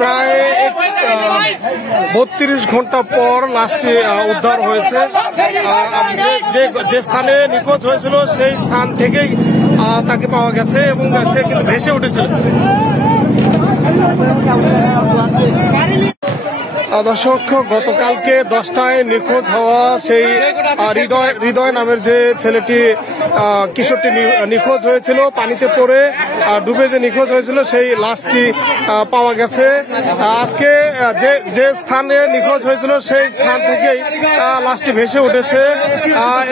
প্রায় 32 ঘন্টা পর লাশটি উদ্ধার হয়েছে। যে স্থানে নিখোঁজ হয়েছিল সেই স্থান থেকেই তাকে পাওয়া গেছে এবং সে কিন্তু ভেসে উঠেছিল। দর্শক, গতকালকে 10টায় নিখোঁজ হওয়া সেই হৃদয় নামের যে ছেলেটি কিশোরটি নিখোঁজ হয়েছিল, পানিতে পড়ে ডুবে যে নিখোঁজ হয়েছিল সেই লাশটি পাওয়া গেছে। আজকে যে স্থানে নিখোঁজ হয়েছিল সেই স্থান থেকেই লাশটি ভেসে উঠেছে।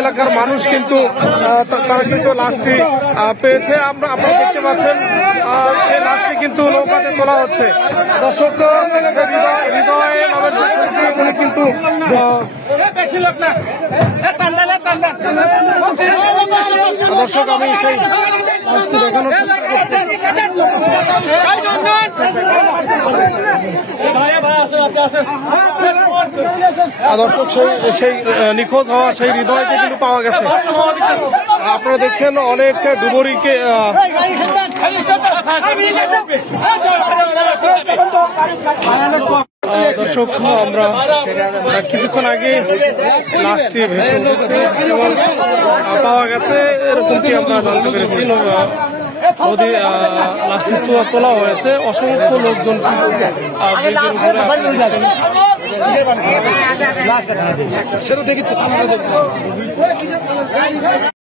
এলাকার মানুষ কিন্তু তারা কিন্তু লাশটি পেয়েছে। আপনারা দেখতে পাচ্ছেন সেই লাশটি কিন্তু নৌকাতে তোলা হচ্ছে। দর্শক, হৃদয় নামের উনি কিন্তু দর্শক, আমি সেই দেখানোর চেষ্টা দর্শক, সেই নিখোঁজ হওয়া সেই হৃদয়কে কিন্তু পাওয়া গেছে। আপনারা দেখছেন অনেক ডুবুরিকে দর্শক, আমরা কিছুক্ষণ আগে লাশটি ভেসে উঠেছে এবং পাওয়া গেছে এরকমটি আমরা জানতে পেরেছি। নদী লাশটি তোলা হয়েছে। অসংখ্য লোকজন সেটা দেখেছি।